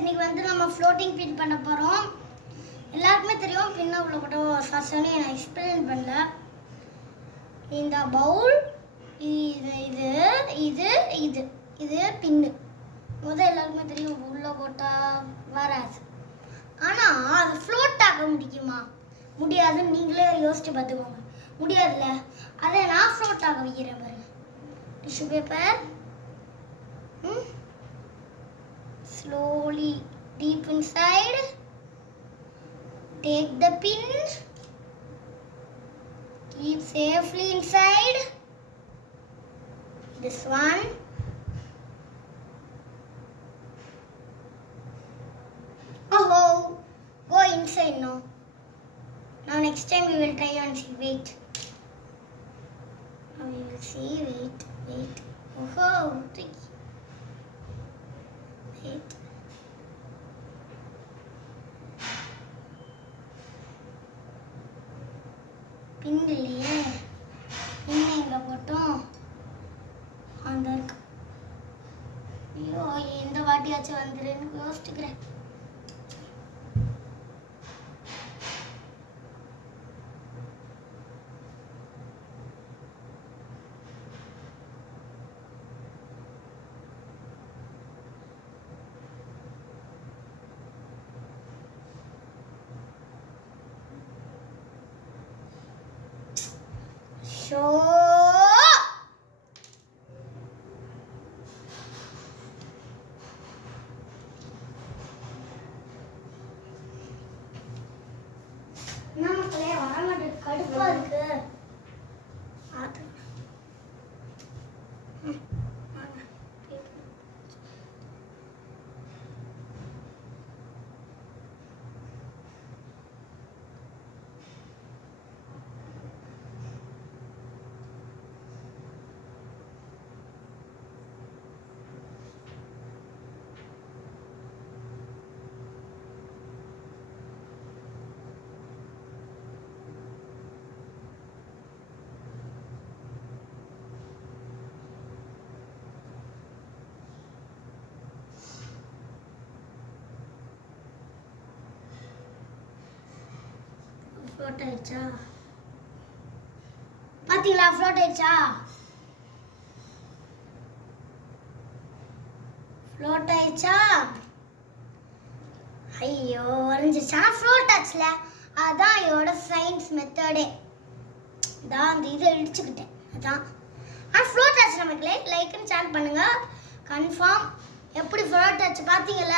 இன்னைக்கு வந்து நம்ம ஃப்ளோட்டிங் பின் பண்ண போகிறோம். எல்லாருக்குமே தெரியும் பின்ன உள்ள போட்ட ஃபர்ஸ்ட் நான் எக்ஸ்பிளைன் பண்ணல. இந்த பவுல் இது இது இது இது இது பின்னு எல்லாருக்குமே தெரியும் உள்ள போட்டால் வராது. ஆனால் அது ஃப்ளோட் ஆக முடியுமா? முடியாதுன்னு நீங்களே யோசிச்சு பார்த்துக்கோங்க. முடியாதுல்ல, அதை நான் ஃப்ளோட் ஆக வைக்கிறேன் பாருங்க. Tissue paper slowly deep inside, take the pin, keep safely inside this one. Oh, go inside now. Now next time we will try and see. Wait, now we will see. Wait. Oh, tricky. Wait. பின் இல்லையே, பின் எங்க போட்டோம்? அந்த இருக்கு. ஐயோ, இந்த வாட்டியாச்சும் வந்துருன்னு யோசிச்சுக்கிறேன். நமக்குள்ளே வர மாட்டேங்குது, கடுப்பா இருக்கு. ஃப்ளோட் ஆயிடுச்சா? பாத்தீங்களா? ஃப்ளோட் ஆயிடுச்சா? ஃப்ளோட் ஆயிடுச்சா? ஐயோ, வரைஞ்சிருச்சா? ஃப்ளோட் ஆச்சுல. அதான் இதோட சயின்ஸ் மெத்தடே. தான் அந்த இதை இடிச்சுக்கிட்டேன். அதான் ஃப்ளோட் ஆச்சு. நமக்கு லைக் அண்ட் ஷேர் பண்ணுங்க. கன்ஃபார்ம் எப்படி ஃப்ளோட் ஆச்சு பார்த்தீங்களா?